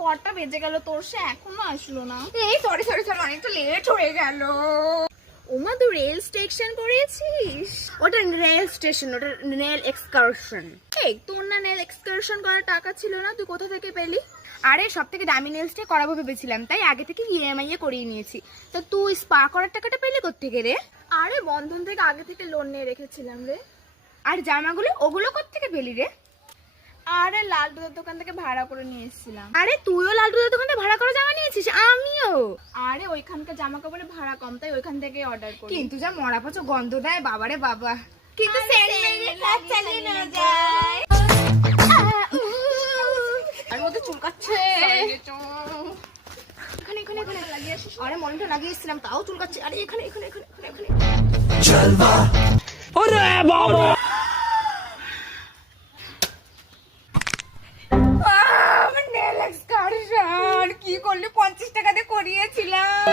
কটা বেজে গেল তোর, সে এখনো আসলো না। এই সরি সরি সরি, অনেকটা লেট হয়ে গেল। ওমা, তুই রেল স্টেশন করেছিস? ওটা রেল স্টেশন, ওটা রেল এক্সকারশন। এই তোর না রেল এক্সকারশন করার টাকা ছিল না, তুই কোথা থেকে পেলি? আরে সব থেকে দামি নেলসটাই করাবো ভেবেছিলাম, তাই আগে থেকে ইএমআই এ করিয়ে নিয়েছি। তো তুই স্পা করার টাকাটা পেলি কোত্থেকে রে? আরে বন্ধন থেকে আগে থেকে লোন নিয়ে রেখেছিলাম রে। আর জামাগুলো ওগুলো কোত্থেকে পেলি রে? আরে লালটুদের দোকান থেকে ভাড়া করে নিয়ে এসেছিলাম। আরে তুইও লালটুদের দোকান থেকে ভাড়া করে জামা নিয়েছিস? আমিও। আরে ওইখানকার জামা কাপড়ের ভাড়া কম, তাই ওইখান থেকে অর্ডার করি। কিন্তু যা মরা পচা গন্ধ দেয়, বাবারে বাবা। কিন্তু সেন্ট মেরে কাজ চালিয়ে না যায়। আর মধ্যে চুলকাচ্ছে। এখানে এখানে এখানে লাগিয়ে আসিস। আরে মনটা লাগিয়ে এসেছিলাম, তাও চুলকাচ্ছে। আরে এখানে এখানে এখানে এখানে। জলবা ওরে বাবা, নেল এক্সকারশন কি করলি? 50 টাকা দিয়ে করিয়েছিলাম।